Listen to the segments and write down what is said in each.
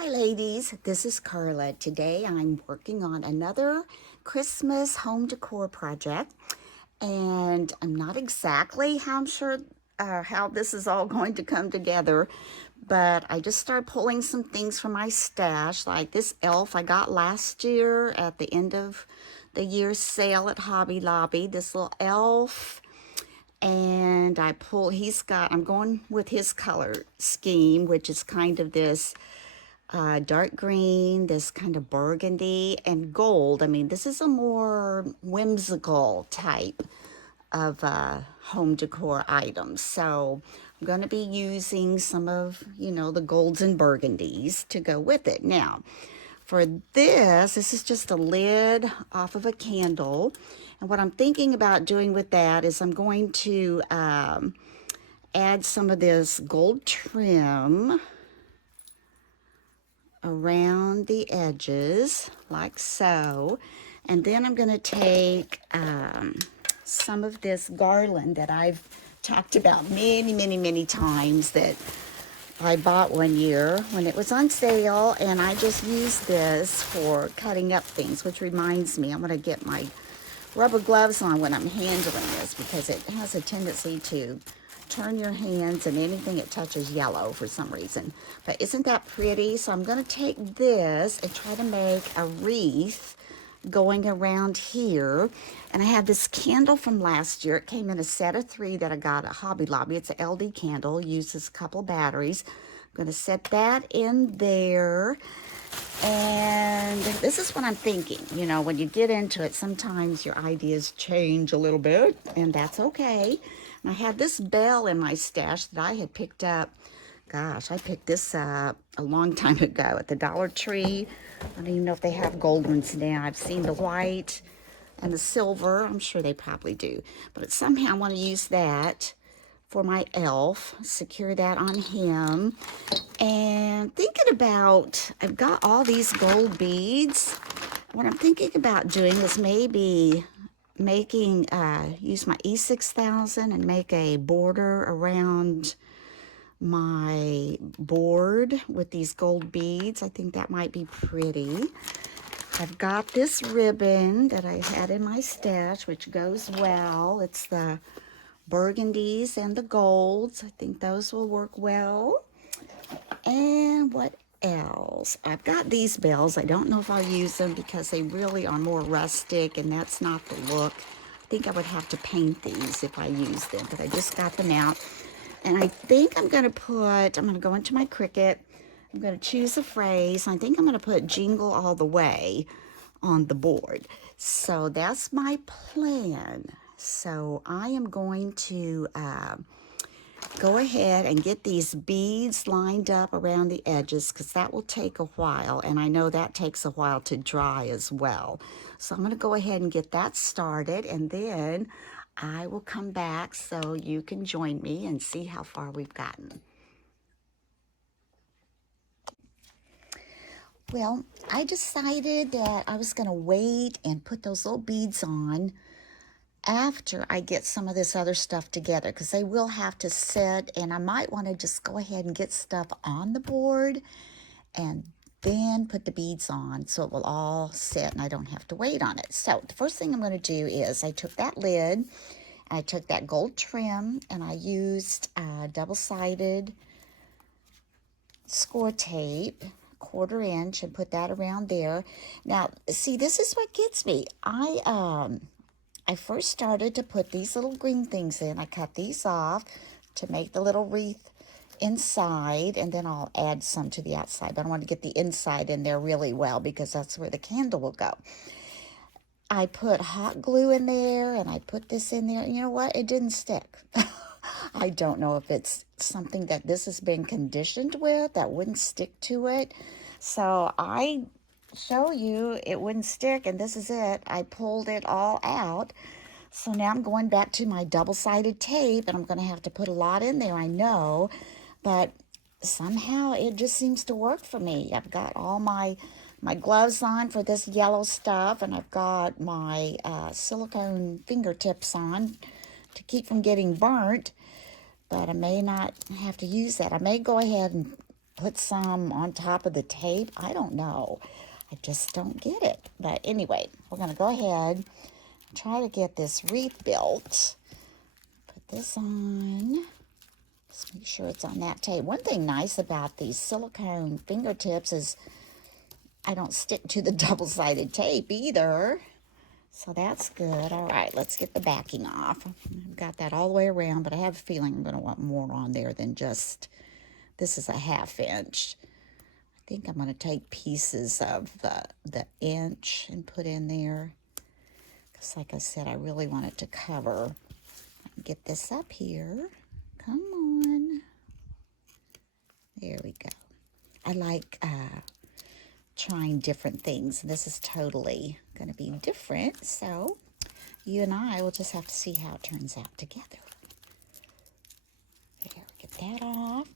Hi ladies, this is Carla. Today I'm working on another Christmas home decor project, and I'm not exactly how this is all going to come together, but I just started pulling some things from my stash, like this elf I got last year at the end of the year sale at Hobby Lobby. This little elf, and I'm going with his color scheme, which is kind of this dark green, this kind of burgundy, and gold. I mean, this is a more whimsical type of home decor items. So I'm going to be using some of, the golds and burgundies to go with it. Now, for this is just a lid off of a candle. And what I'm thinking about doing with that is I'm going to add some of this gold trim around the edges like so, and then I'm going to take some of this garland that I've talked about many times that I bought one year when it was on sale, and I just used this for cutting up things, which reminds me I'm going to get my rubber gloves on when I'm handling this because it has a tendency to turn your hands and anything it touches yellow for some reason. But isn't that pretty? So I'm going to take this and try to make a wreath going around here. And I have this candle from last year. It came in a set of 3 that I got at Hobby Lobby. It's an LD candle, uses a couple batteries. I'm going to set that in there. And this is what I'm thinking. When you get into it, sometimes your ideas change a little bit, and that's okay. And I had this bell in my stash that I had picked up. Gosh, I picked this up a long time ago at the Dollar Tree. I don't even know if they have gold ones now. I've seen the white and the silver. I'm sure they probably do. But somehow I want to use that for my elf, secure that on him. And thinking about, I've got all these gold beads. What I'm thinking about doing is maybe use my E6000 and make a border around my board with these gold beads. I think that might be pretty. I've got this ribbon that I had in my stash, which goes well. It's the burgundies and the golds. I think those will work well. And what else? I've got these bells. I don't know if I'll use them because they really are more rustic, and that's not the look. I think I would have to paint these if I use them, but I just got them out. And I think I'm going to go into my Cricut. I'm going to choose a phrase. I think I'm going to put Jingle All the Way on the board. So that's my plan. So I am going to go ahead and get these beads lined up around the edges because that will take a while, and I know that takes a while to dry as well. So I'm going to go ahead and get that started, and then I will come back so you can join me and see how far we've gotten. Well, I decided that I was going to wait and put those little beads on after I get some of this other stuff together, because they will have to sit, and I might want to just go ahead and get stuff on the board and then put the beads on so it will all sit and I don't have to wait on it. So the first thing I'm going to do is I took that lid, I took that gold trim, and I used double-sided score tape, 1/4 inch, and put that around there. Now, see, this is what gets me. I first started to put these little green things in. I cut these off to make the little wreath inside, and then I'll add some to the outside. But I want to get the inside in there really well because that's where the candle will go. I put hot glue in there, and I put this in there. You know what? It didn't stick. I don't know if it's something that this has been conditioned with that wouldn't stick to it. So I show you it wouldn't stick, and this is it. I pulled it all out. So now I'm going back to my double-sided tape, and I'm going to have to put a lot in there, I know, but somehow it just seems to work for me. I've got all my gloves on for this yellow stuff, and I've got my silicone fingertips on to keep from getting burnt, but I may not have to use that. I may go ahead and put some on top of the tape. I don't know. I just don't get it. But anyway, we're going to go ahead and try to get this wreath built. Put this on. Just make sure it's on that tape. One thing nice about these silicone fingertips is I don't stick to the double-sided tape either. So that's good. All right, let's get the backing off. I've got that all the way around, but I have a feeling I'm going to want more on there than just, this is a 1/2 inch. I think I'm going to take pieces of the inch and put in there. Because like I said, I really want it to cover. Get this up here. Come on. There we go. I like trying different things. This is totally going to be different, so you and I will just have to see how it turns out together. There, get that off.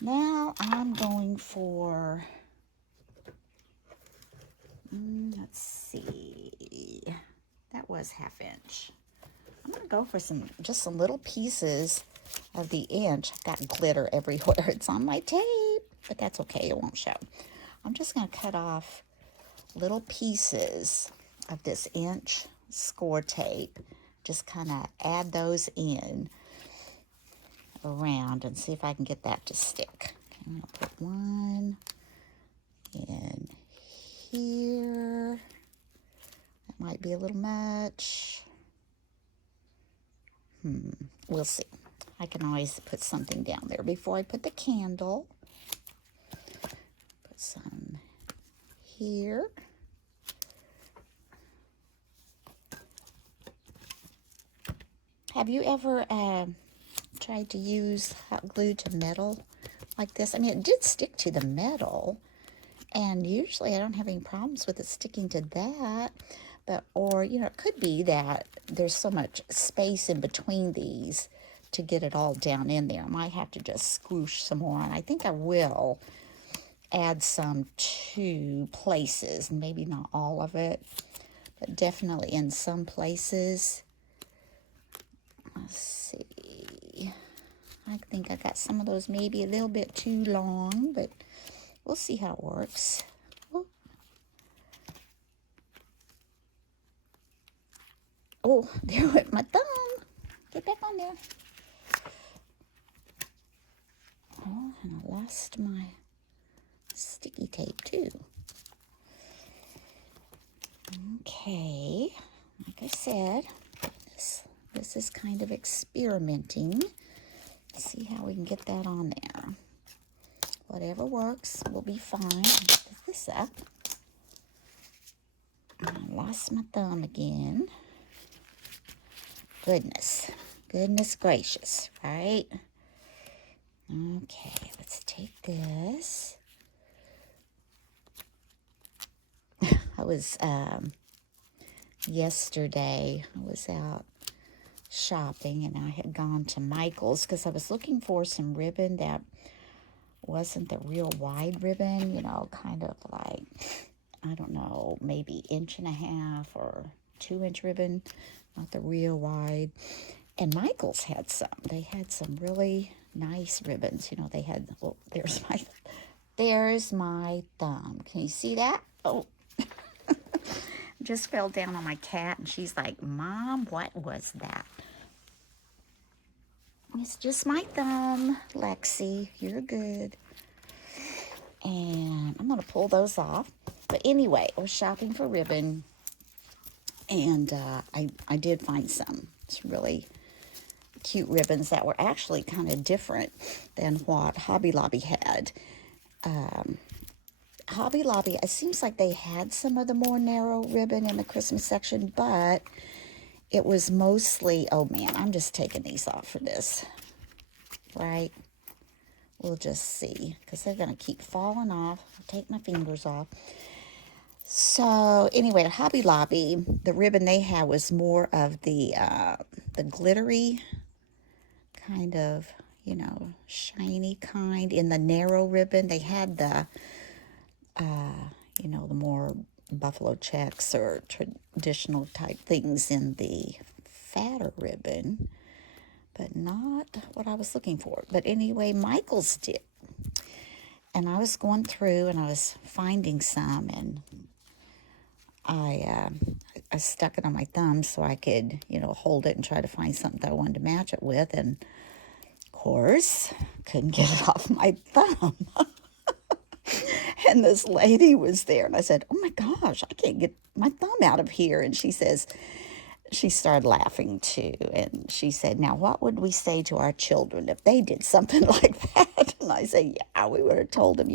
Now I'm going for, let's see, that was 1/2 inch. I'm going to go for just some little pieces of the inch. I've got glitter everywhere. It's on my tape, but that's okay. It won't show. I'm just going to cut off little pieces of this inch score tape. Just kind of add those in around and see if I can get that to stick. I'm going to put one in here. That might be a little much. We'll see. I can always put something down there before I put the candle. Put some here. Have you ever tried to use hot glue to metal like this? I mean, it did stick to the metal, and usually I don't have any problems with it sticking to that. But, or, you know, it could be that there's so much space in between these to get it all down in there. I might have to just squoosh some more, and I think I will add some to places, maybe not all of it, but definitely in some places. Let's see. I think I got some of those maybe a little bit too long, but we'll see how it works. Oh, there went my thumb. Get back on there. Oh, and I lost my sticky tape too. Okay, like I said, this is kind of experimenting. Let's see how we can get that on there. Whatever works, we'll be fine. Put this up. I lost my thumb again. Goodness gracious, right? Okay, let's take this. I was, yesterday, I was out shopping and I had gone to Michael's because I was looking for some ribbon that wasn't the real wide ribbon, you know, kind of like, I don't know, maybe 1.5 or 2-inch ribbon, not the real wide. And Michael's had some. They had some really nice ribbons. You know, they had, oh, there's my thumb. Can you see that? Oh, just fell down on my cat, and she's like, Mom, what was that? It's just my thumb, Lexi. You're good. And I'm going to pull those off. But anyway, I was shopping for ribbon, and I did find some. It's really cute ribbons that were actually kind of different than what Hobby Lobby had. Hobby Lobby, it seems like they had some of the more narrow ribbon in the Christmas section, but it was mostly, oh man, I'm just taking these off for this, right? We'll just see, because they're going to keep falling off. I'll take my fingers off. So anyway, at Hobby Lobby, the ribbon they had was more of the glittery kind of, you know, shiny kind. In the narrow ribbon, they had the, you know, the more buffalo checks or traditional type things in the fatter ribbon, but not what I was looking for. But anyway, Michael's did. And I was going through and I was finding some, and I stuck it on my thumb so I could, hold it and try to find something that I wanted to match it with. And of course, couldn't get it off my thumb. And this lady was there, and I said, "Oh my gosh, I can't get my thumb out of here." And she started laughing too. And she said, "Now, what would we say to our children if they did something like that?" And I said, "Yeah, we would have told them,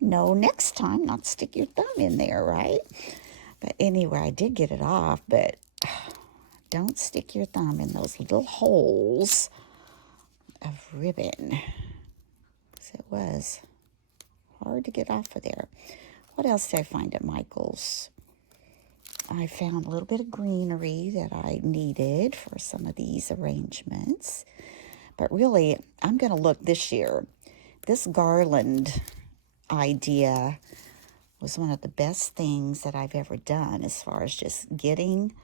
next time not stick your thumb in there, right?" But anyway, I did get it off, but don't stick your thumb in those little holes of ribbon. So it was hard to get off of there. What else did I find at Michael's? I found a little bit of greenery that I needed for some of these arrangements. But really, I'm going to look this year. This garland idea was one of the best things that I've ever done as far as just getting,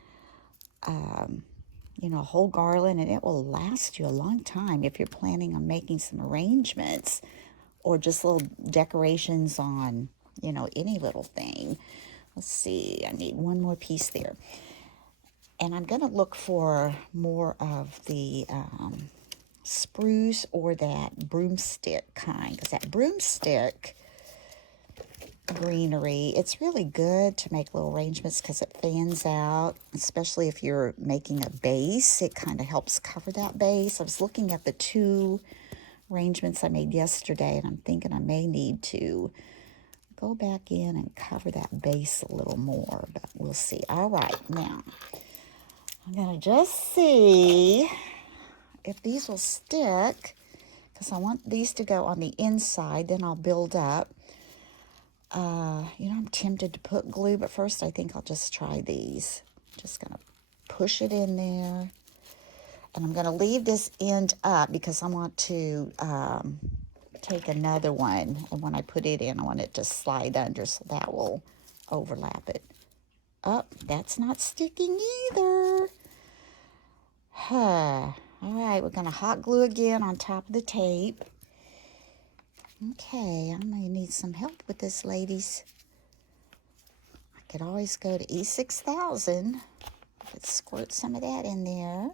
a whole garland, and it will last you a long time if you're planning on making some arrangements or just little decorations on, any little thing. Let's see, I need one more piece there. And I'm going to look for more of the spruce or that broomstick kind, because that broomstick greenery, it's really good to make little arrangements because it fans out, especially if you're making a base. It kind of helps cover that base. I was looking at the 2 arrangements I made yesterday, and I'm thinking I may need to go back in and cover that base a little more, but we'll see. All right, now I'm going to just see if these will stick, because I want these to go on the inside, then I'll build up. I'm tempted to put glue, but first I think I'll just try these. Just going to push it in there. And I'm going to leave this end up because I want to take another one. And when I put it in, I want it to slide under so that will overlap it. Oh, that's not sticking either. All right, we're going to hot glue again on top of the tape. Okay, I'm going to need some help with this, ladies. I could always go to E6000. Let's squirt some of that in there.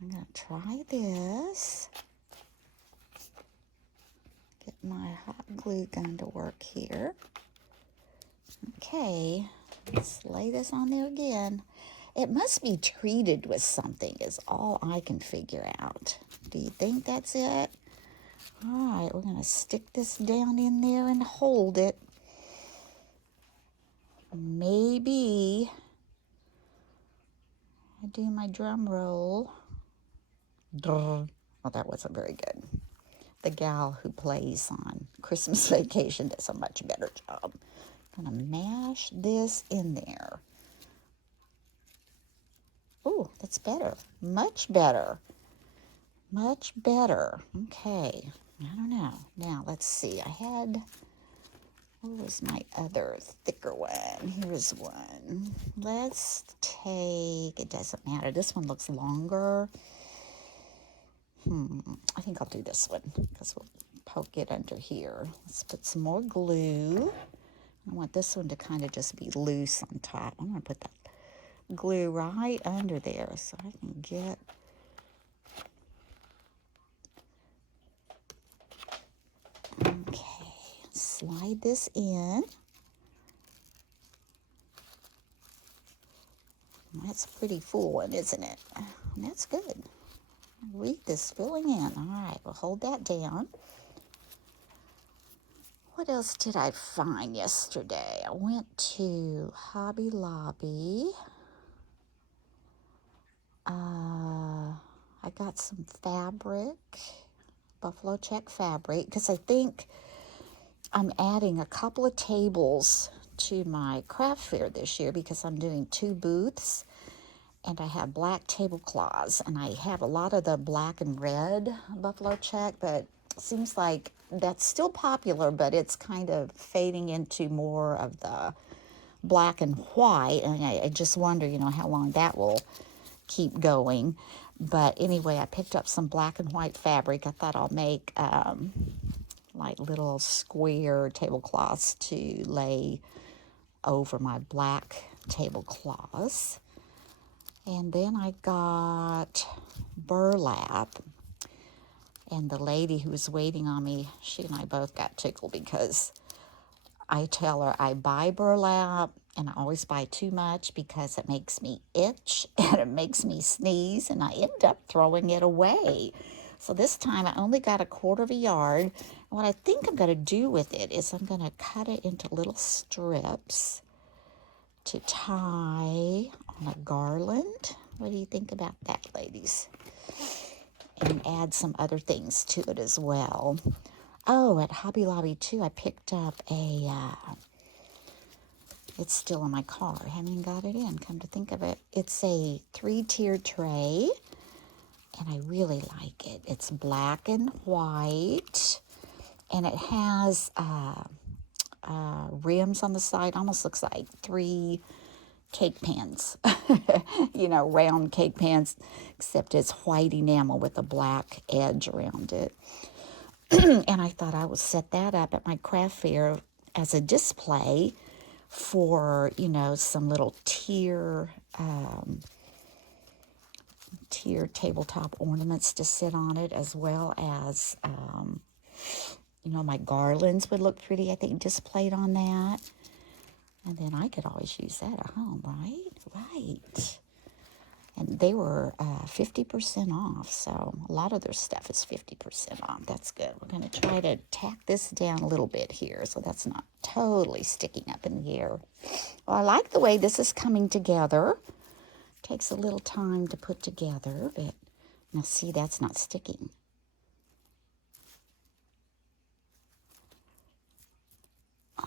I'm going to try this. Get my hot glue gun to work here. Okay, let's lay this on there again. It must be treated with something is all I can figure out. Do you think that's it? All right, we're going to stick this down in there and hold it. Maybe I do my drum roll. Well, that wasn't very good. The gal who plays on Christmas Vacation does a much better job. I'm going to mash this in there. Ooh, that's better. Much better. Much better. Okay. I don't know. Now, let's see. What was my other thicker one? Here's one. Let's take, it doesn't matter. This one looks longer. I think I'll do this one because we'll poke it under here. Let's put some more glue. I want this one to kind of just be loose on top. I'm going to put that glue right under there so I can get okay, slide this in. That's a pretty full one, isn't it? That's good. Read this filling in. All right, we'll hold that down. What else did I find yesterday? I went to Hobby Lobby. I got some fabric, buffalo check fabric, because I think I'm adding a couple of tables to my craft fair this year because I'm doing 2 booths, and I have black tablecloths, and I have a lot of the black and red buffalo check, but it seems like that's still popular, but it's kind of fading into more of the black and white, and I just wonder, how long that will keep going. But anyway, I picked up some black and white fabric. I thought I'll make like little square tablecloths to lay over my black tablecloths. And then I got burlap. And the lady who was waiting on me, she and I both got tickled because I tell her I buy burlap and I always buy too much because it makes me itch and it makes me sneeze and I end up throwing it away. So this time I only got 1/4 yard. And what I think I'm going to do with it is I'm going to cut it into little strips to tie on a garland. What do you think about that, ladies? And add some other things to it as well. Oh, at Hobby Lobby too, I picked up a, it's still in my car. I haven't even got it in, come to think of it. It's a 3-tier tray, and I really like it. It's black and white, and it has rims on the side. Almost looks like 3 cake pans, you know, round cake pans, except it's white enamel with a black edge around it. And I thought I would set that up at my craft fair as a display for, you know, some little tier tabletop ornaments to sit on it, as well as, you know, my garlands would look pretty, I think, displayed on that. And then I could always use that at home, right? Right. And they were 50% off, so a lot of their stuff is 50% off. That's good. We're going to try to tack this down a little bit here so that's not totally sticking up in the air. Well, I like the way this is coming together. Takes a little time to put together, but now see, that's not sticking. I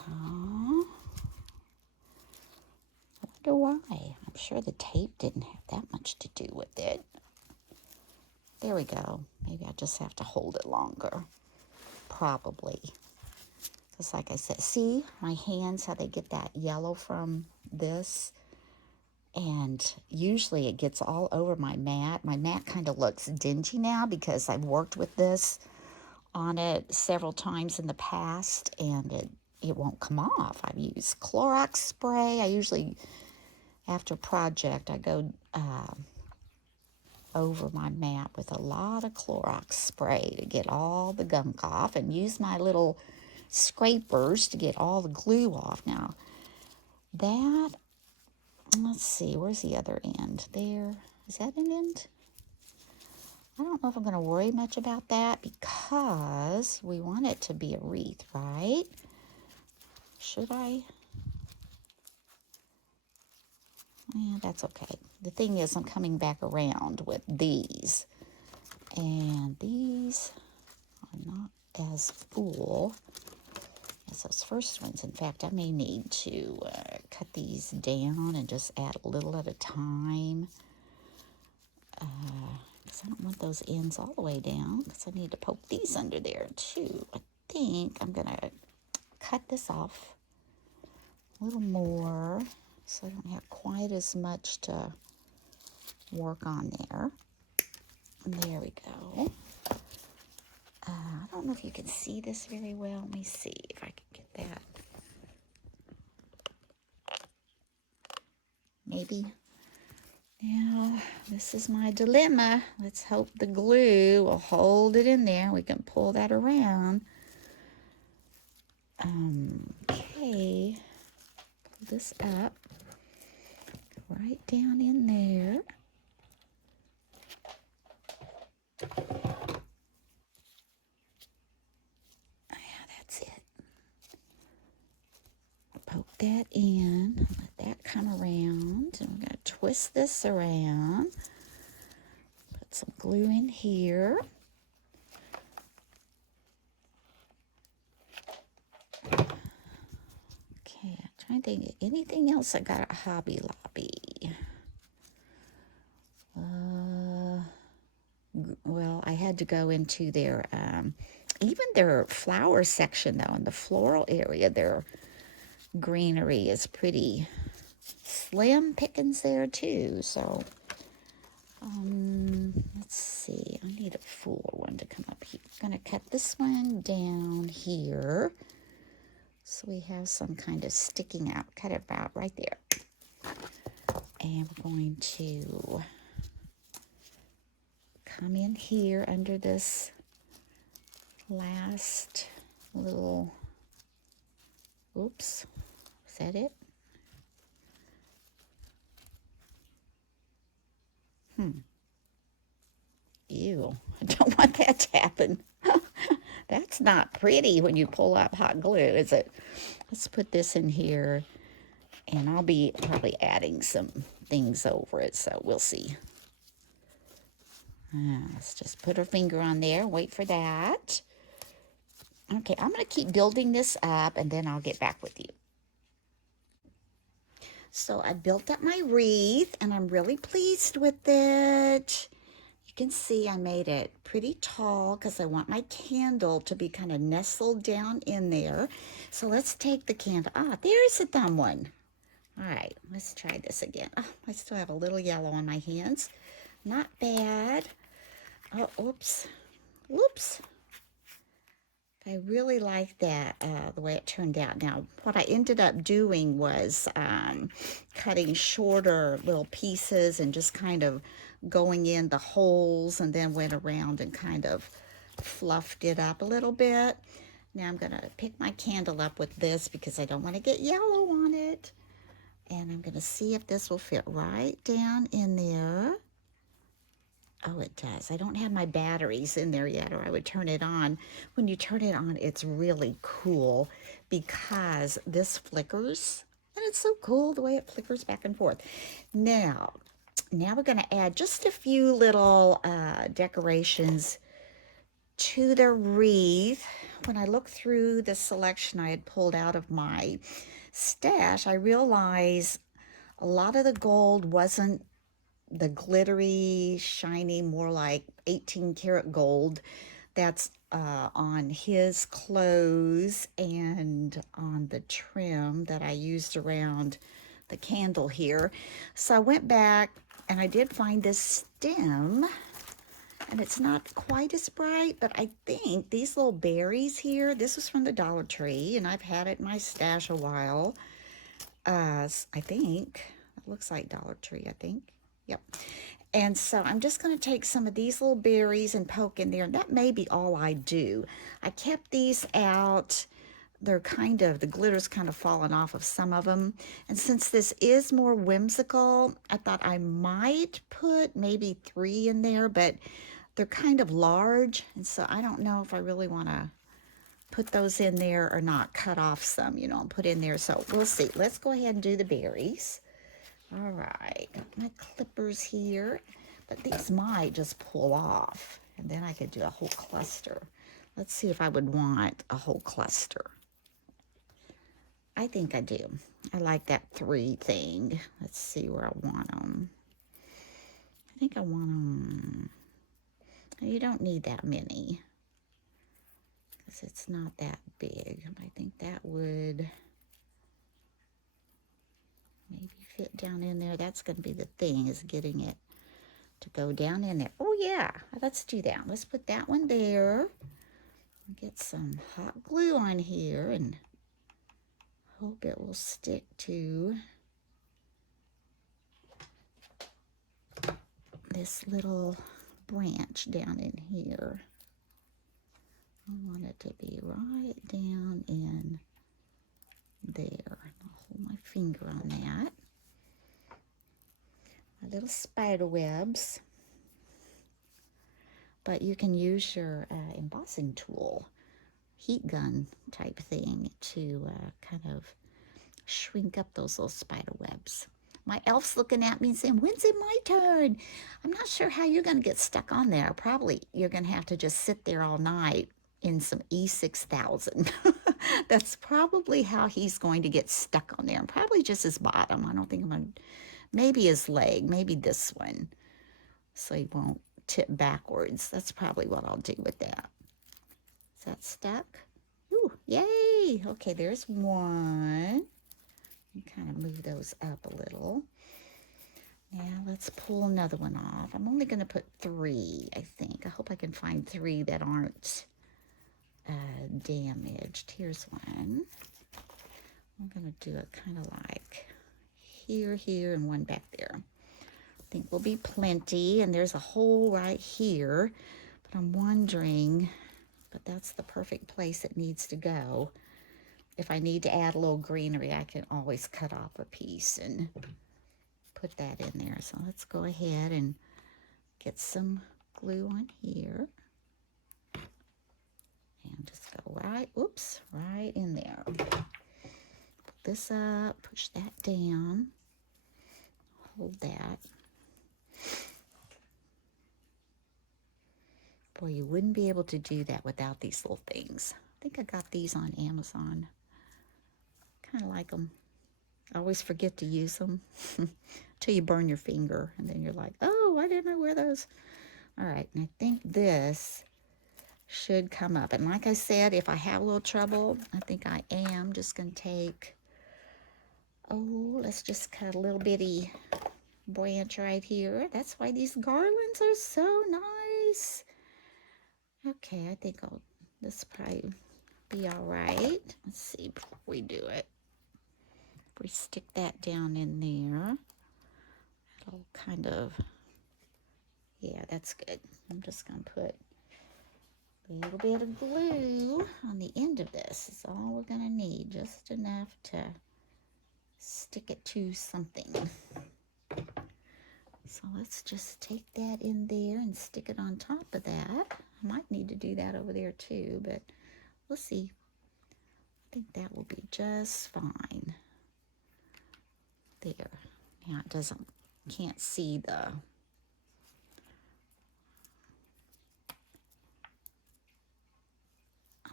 wonder why. I'm sure the tape didn't have that much to do with it. There we go. Maybe I just have to hold it longer. Probably. Because like I said, see my hands, how they get that yellow from this? And usually it gets all over my mat. My mat kind of looks dingy now because I've worked with this on it several times in the past, and it won't come off. I've used Clorox spray. I usually, after a project, I go over my mat with a lot of Clorox spray to get all the gunk off, and use my little scrapers to get all the glue off. Now, that, let's see, where's the other end? There. Is that an end? I don't know if I'm going to worry much about that because we want it to be a wreath, right? Should I? Yeah, that's okay. The thing is, I'm coming back around with these. And these are not as full as those first ones. In fact, I may need to cut these down and just add a little at a time. Because I don't want those ends all the way down, because I need to poke these under there too. I think I'm going to cut this off a little more so I don't have quite as much to work on there. And there we go. I don't know if you can see this very well. Let me see if I can get that. Maybe. Now, this is my dilemma. Let's hope the glue will hold it in there. We can pull that around. Okay. Pull this up. Right down in there. Yeah, that's it. Poke that in. Let that come around. And we're going to twist this around. Put some glue in here. Okay, I'm trying to think of anything else I got at Hobby Lobby. Well, I had to go into their, even their flower section though, in the floral area, their greenery is pretty slim pickings there too. So Let's see, I need a fuller one to come up here. I'm going to cut this one down here so we have some kind of sticking out. Cut it about right there. And we're going to come in here under this last little, oops, is that it? Ew, I don't want that to happen. That's not pretty when you pull out hot glue, is it? Let's put this in here, and I'll be probably adding some things over it, so we'll see. Let's just put our finger on there, wait for that. Okay, I'm going to keep building this up, and then I'll get back with you. So I built up my wreath, and I'm really pleased with it. You can see I made it pretty tall because I want my candle to be kind of nestled down in there. So let's take the candle. Ah, there's the thumb one. All right, let's try this again. Oh, I still have a little yellow on my hands. Not bad. Oh, oops. Whoops. I really like that, the way it turned out. Now, what I ended up doing was cutting shorter little pieces and just kind of going in the holes, and then went around and kind of fluffed it up a little bit. Now I'm going to pick my candle up with this because I don't want to get yellow on it. And I'm going to see if this will fit right down in there. Oh, it does. I don't have my batteries in there yet, or I would turn it on. When you turn it on, it's really cool because this flickers, and it's so cool the way it flickers back and forth. Now we're going to add just a few little decorations to the wreath. When I looked through the selection I had pulled out of my stash, I realized a lot of the gold wasn't the glittery, shiny, more like 18 karat gold that's on his clothes and on the trim that I used around the candle here. So I went back and I did find this stem, and it's not quite as bright, but I think these little berries here, this was from the Dollar Tree, and I've had it in my stash a while. I think it looks like Dollar Tree, I think. Yep. And so I'm just going to take some of these little berries and poke in there. And that may be all I do. I kept these out. They're kind of, the glitter's kind of fallen off of some of them. And since this is more whimsical, I thought I might put maybe 3 in there, but they're kind of large. And so I don't know if I really want to put those in there or not. Cut off some, you know, and put in there. So we'll see. Let's go ahead and do the berries. All right, got my clippers here, but these might just pull off, and then I could do a whole cluster. Let's see if I would want a whole cluster. I think I do. I like that 3 thing. Let's see where I want them. I think I want them. You don't need that many because it's not that big. I think that would maybe fit down in there. That's going to be the thing, is getting it to go down in there. Oh yeah, let's do that. Let's put that one there. Get some hot glue on here and hope it will stick to this little branch down in here. I want it to be right down in there. I'll hold my finger on that. My little spider webs. But you can use your embossing tool, heat gun type thing, to kind of shrink up those little spider webs. My elf's looking at me and saying, when's it my turn? I'm not sure how you're going to get stuck on there. Probably you're going to have to just sit there all night in some E6000. That's probably how he's going to get stuck on there. And probably just his bottom. I don't think I'm going to, maybe his leg, maybe this one, so he won't tip backwards. That's probably what I'll do with that. Is that stuck? Ooh, yay! Okay, there's one. You kind of move those up a little. Now let's pull another one off. I'm only going to put 3, I think. I hope I can find 3 that aren't damaged. Here's one. I'm going to do it kind of like here, here, and one back there. I think will be plenty, and there's a hole right here, but I'm wondering, but that's the perfect place it needs to go. If I need to add a little greenery, I can always cut off a piece and put that in there. So let's go ahead and get some glue on here. And just go right, oops, right in there. Put this up, push that down, hold that. Boy, you wouldn't be able to do that without these little things. I think I got these on Amazon. Kind of like them. I always forget to use them until you burn your finger, and then you're like, oh, why didn't I wear those? All right, and I think this should come up. And like I said, if I have a little trouble, I think I am just going to take, let's just cut a little bitty branch right here. That's why these garlands are so nice. Okay, I think this will probably be all right. Let's see before we do it. If we stick that down in there, it'll kind of, yeah, that's good. I'm just going to put a little bit of glue on the end of this. Is all we're going to need, just enough to stick it to something. So let's just take that in there and stick it on top of that. I might need to do that over there too, but we'll see. I think that will be just fine. There. Now it can't see the,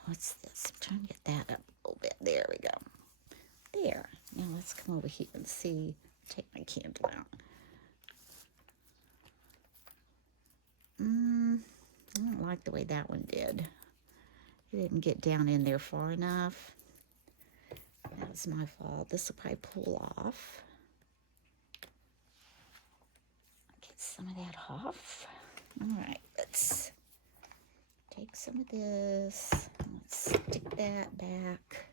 what's this? I'm trying to get that up a little bit. There we go. There. Now let's come over here and see. Take my candle out. I don't like the way that one did. It didn't get down in there far enough. That was my fault. This will probably pull off. Get some of that off. All right, let's take some of this. Let's stick that back.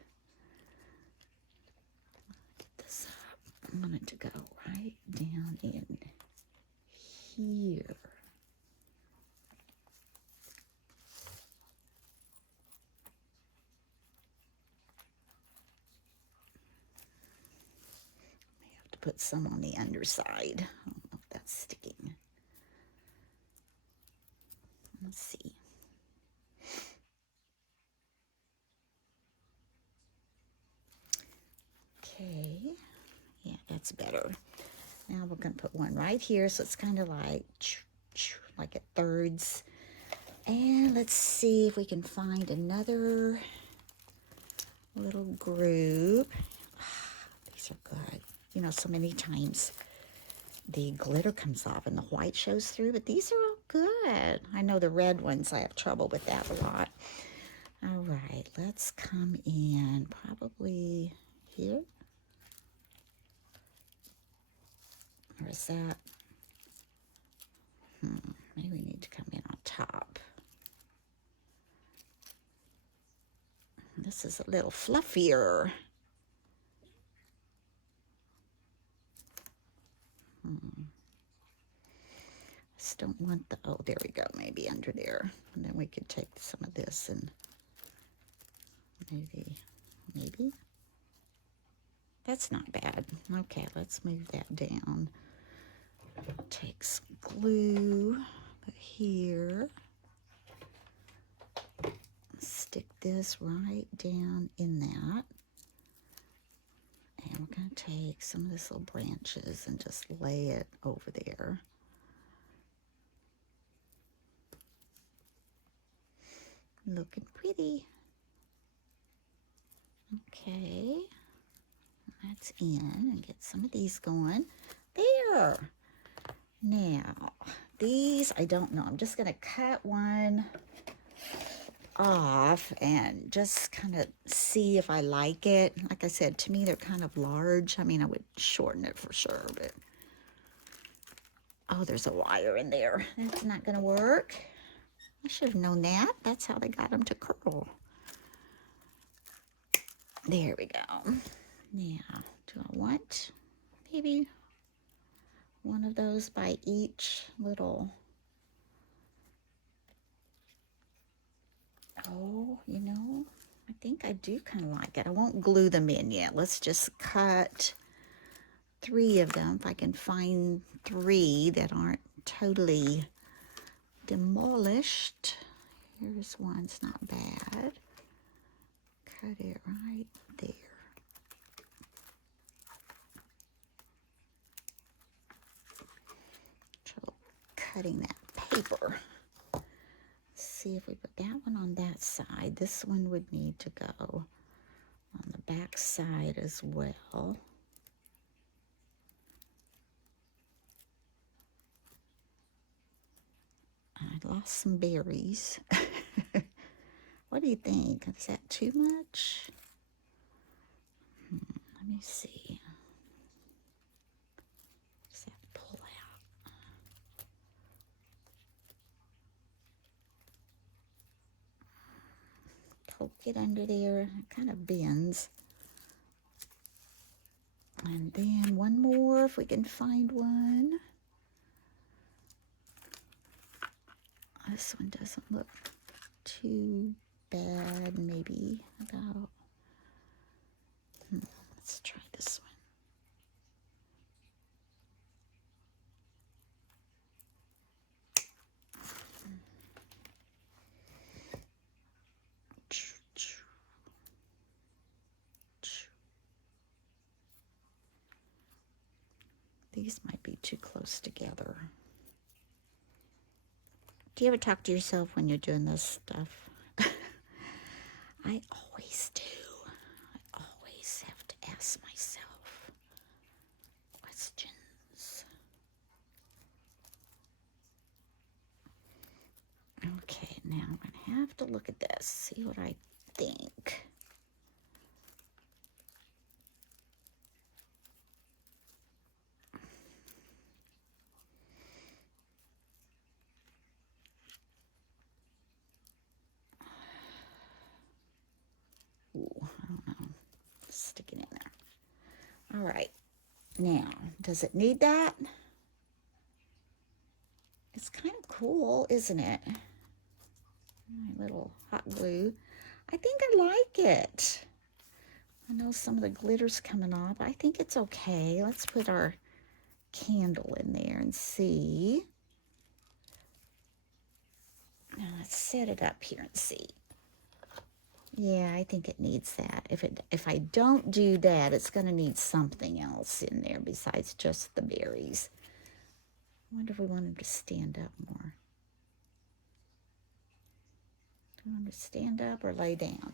Get this up. I want it to go right down in here. Put some on the underside. I don't know if that's sticking. Let's see. Okay. Yeah, that's better. Now we're going to put one right here, so it's kind of like at thirds. And let's see if we can find another little group. These are good. You know, so many times the glitter comes off and the white shows through, but these are all good. I know the red ones, I have trouble with that a lot. All right, let's come in probably here. Or is that? Maybe we need to come in on top. This is a little fluffier. Just don't want the, oh, there we go, maybe under there. And then we could take some of this and maybe. That's not bad. Okay, let's move that down. Take some glue, put here. Stick this right down in that. And we're going to take some of this little branches and just lay it over there. Looking pretty. Okay. That's in, and get some of these going. There. Now, these, I don't know. I'm just going to cut one off and just kind of see if I like it. Like I said, to me, they're kind of large. I mean, I would shorten it for sure, but Oh, there's a wire in there. That's not going to work. I should have known that. That's how they got them to curl. There we go. Now, do I want maybe one of those by each little... Oh, you know, I think I do kind of like it. I won't glue them in yet. Let's just cut 3 of them, if I can find 3 that aren't totally demolished. Here's one, it's not bad. Cut it right there. Try cutting that paper. See if we put that one on that side. This one would need to go on the back side as well. I lost some berries. What do you think? Is that too much? Let me see. Just have to pull out. Poke it under there. It kind of bends. And then one more if we can find one. This one doesn't look too bad, maybe about, let's try this one. These might be too close together. Do you ever talk to yourself when you're doing this stuff? I always do. I always have to ask myself questions. Okay, now I'm going to have to look at this, see what I think. Ooh, I don't know. Stick it in there. All right. Now, does it need that? It's kind of cool, isn't it? My little hot glue. I think I like it. I know some of the glitter's coming off. I think it's okay. Let's put our candle in there and see. Now let's set it up here and see. Yeah, I think it needs that. If I don't do that, it's going to need something else in there besides just the berries. I wonder if we want him to stand up more. Do we want him to stand up or lay down?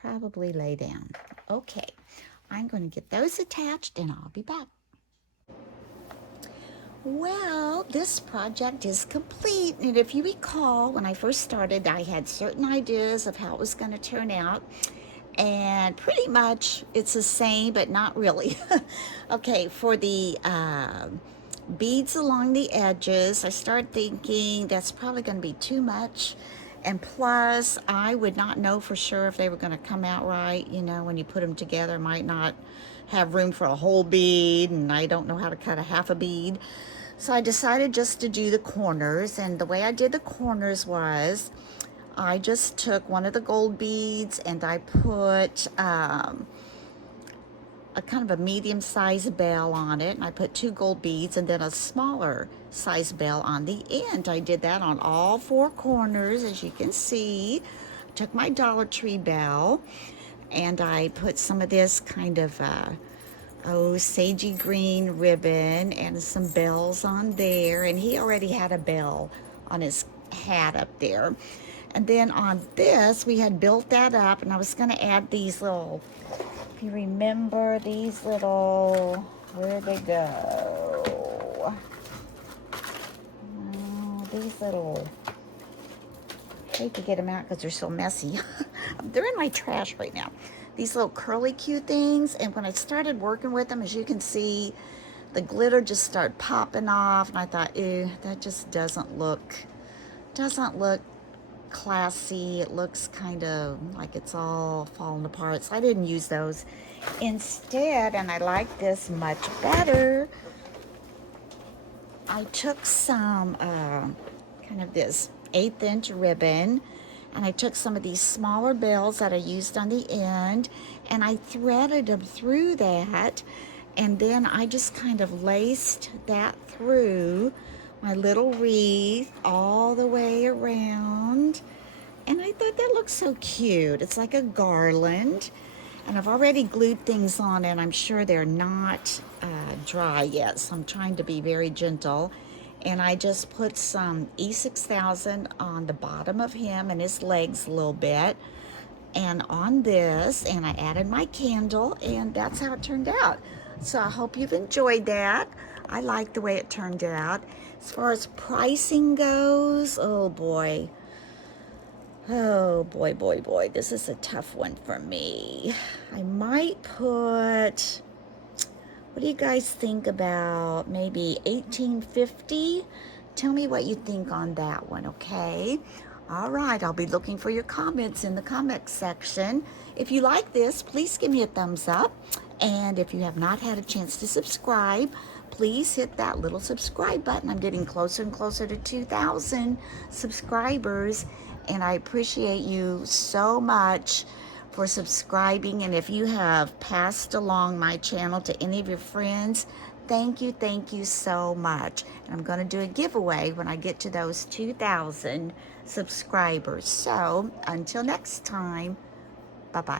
Probably lay down. Okay, I'm going to get those attached and I'll be back. Well, this project is complete, and if you recall, when I first started, I had certain ideas of how it was going to turn out, and pretty much it's the same, but not really. Okay, for the beads along the edges, I started thinking that's probably going to be too much, and plus, I would not know for sure if they were going to come out right. You know, when you put them together, might not have room for a whole bead, and I don't know how to cut a half a bead. So I decided just to do the corners, and the way I did the corners was I just took one of the gold beads and I put a kind of a medium-sized bell on it, and I put 2 gold beads and then a smaller size bell on the end. I did that on all 4 corners, as you can see. I took my Dollar Tree bell and I put some of this kind of sagey green ribbon and some bells on there, and he already had a bell on his hat up there. And then on this, we had built that up, and I was going to add these little, if you remember, these little, where'd they go? Oh, these little, I hate to get them out because they're so messy. They're in my trash right now. these little curly cue things. And when I started working with them, as you can see, the glitter just started popping off. And I thought, ew, that just doesn't look classy. It looks kind of like it's all falling apart. So I didn't use those. Instead, and I like this much better, I took some kind of this 1/8 inch ribbon, and I took some of these smaller bells that I used on the end, and I threaded them through that, and then I just kind of laced that through my little wreath all the way around. And I thought that looked so cute. It's like a garland. And I've already glued things on, and I'm sure they're not dry yet, so I'm trying to be very gentle. And I just put some E6000 on the bottom of him and his legs a little bit, and on this, and I added my candle, and that's how it turned out. So I hope you've enjoyed that. I like the way it turned out. As far as pricing goes, oh boy. Oh boy, boy, boy, this is a tough one for me. I might put, what do you guys think about maybe $18.50? Tell me what you think on that one, okay? All right, I'll be looking for your comments in the comments section. If you like this, please give me a thumbs up. And if you have not had a chance to subscribe, please hit that little subscribe button. I'm getting closer and closer to 2,000 subscribers, and I appreciate you so much for subscribing. And if you have passed along my channel to any of your friends, thank you so much. And I'm going to do a giveaway when I get to those 2,000 subscribers. So until next time, bye-bye.